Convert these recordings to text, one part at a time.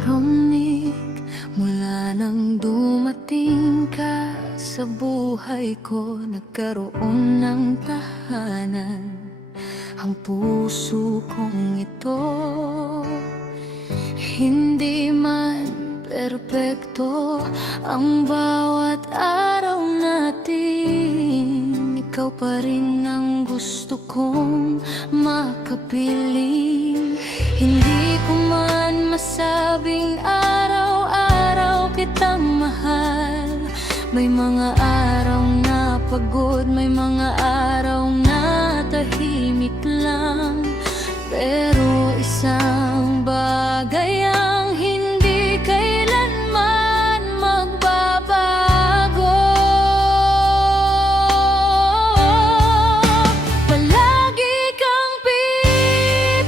Romnick, mula nang dumating ka sa buhay ko, nagkaroon ng tahanan ang puso kong ito. Hindi man perpekto ang bawat araw natin, ikaw pa rin ang gusto kong makapiling. Hindi ko man masabing araw-araw kitang mahal. May mga araw na pagod, may mga araw na tahimik lang. Pero isang bagay ang hindi kailanman magbabago. Palagi kang pipiliin,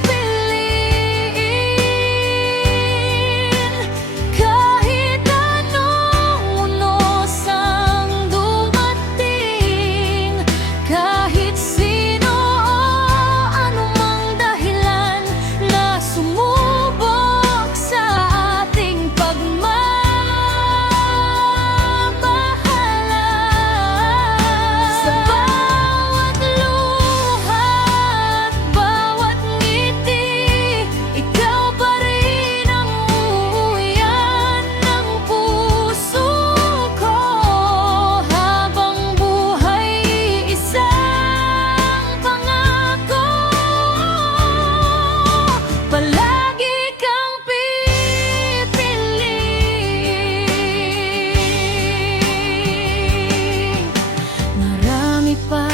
kahit anong unos ang dumating, kahit sino o anumang dahilan na sumubok sa ating pagmamahalan. Sa bawat luha at bawat ngiti, ikaw pa rin ang uuwian ng puso ko. Habang buhay, isang pangako. Palagi kang pipiliin. Marami pa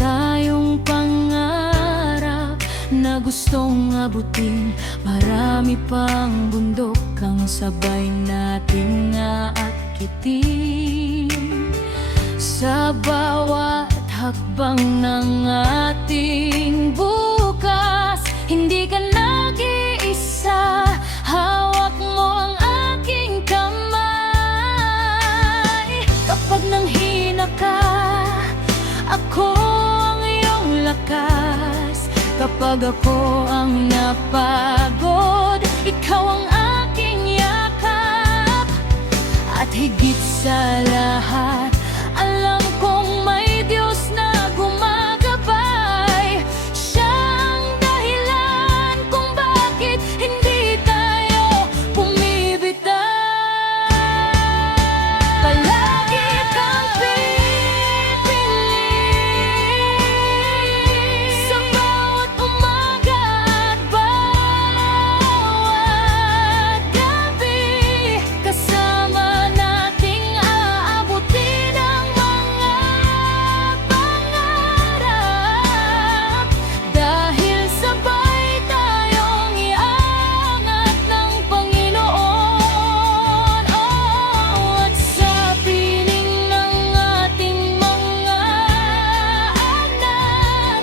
tayong pangarap na gustong abutin. Marami pang bundok ang sabay nating aakyitin. Sa bawat hakbang ng ating bukas, hindi ka nag-iisa. Hawak mo ang aking kamay. Kapag nanghina ka, ako ang iyong lakas. Kapag ako ang napagod, ikaw ang aking yakap. At higit sa lahat, alam kong may Diyos na gumagabay. Siya ang dahilan kung bakit hindi tayo bumibitaw. Palagi kang pipiliin, sa bawat umaga at bawat gabi. Kasama nating aabutin ang mga pangarap, dahil sabay tayong iangat ng Panginoon. At sa piling ng ating mga anak,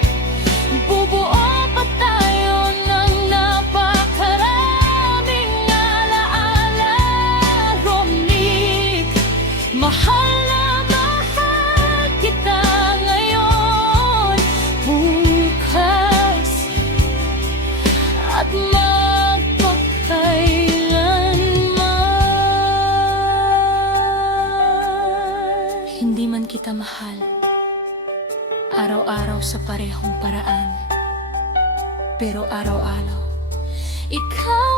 bubuo pa tayo ng napakaraming alaala. Romnick, mahal na mahal kita ngayon, bukas at magpakailanman. Hindi man kita mahal araw-araw sa parehong paraan, pero araw-araw ikaw